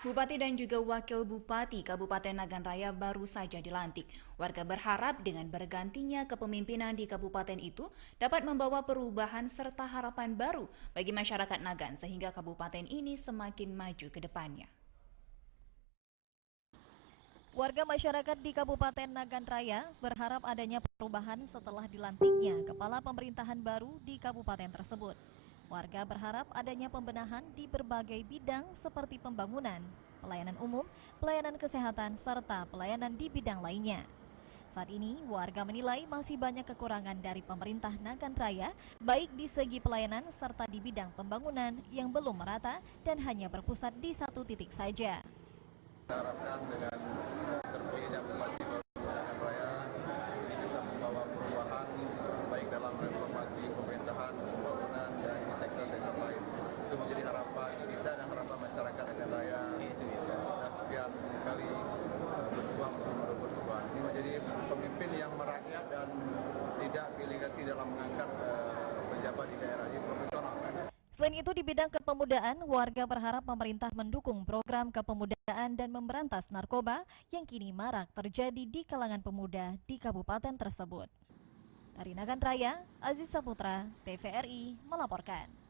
Bupati dan juga Wakil Bupati Kabupaten Nagan Raya baru saja dilantik. Warga berharap dengan bergantinya kepemimpinan di kabupaten itu dapat membawa perubahan serta harapan baru bagi masyarakat Nagan sehingga kabupaten ini semakin maju ke depannya. Warga masyarakat di Kabupaten Nagan Raya berharap adanya perubahan setelah dilantiknya kepala pemerintahan baru di kabupaten tersebut. Warga berharap adanya pembenahan di berbagai bidang seperti pembangunan, pelayanan umum, pelayanan kesehatan, serta pelayanan di bidang lainnya. Saat ini, warga menilai masih banyak kekurangan dari pemerintah Nagan Raya, baik di segi pelayanan serta di bidang pembangunan yang belum merata dan hanya berpusat di satu titik saja. Kita harapkan dengan terpilihnya Bupati baru Nagan Raya ini bisa membawa perubahan baik dalam reformasi pemerintahan, pembangunan dan di sektor-sektor lain. Itu menjadi harapan kita dan harapan masyarakat Nagan Raya. Sudah sekian kali berjuang untuk merubah perubahan. Ini menjadi pemimpin yang merakyat dan tidak delegasi dalam mengangkat pejabat di daerah, ini profesional. Selain itu, di bidang kepemudaan, warga berharap pemerintah mendukung program kepemudaan dan memberantas narkoba yang kini marak terjadi di kalangan pemuda di kabupaten tersebut. Dari Nagan Raya, Aziz Saputra, TVRI melaporkan.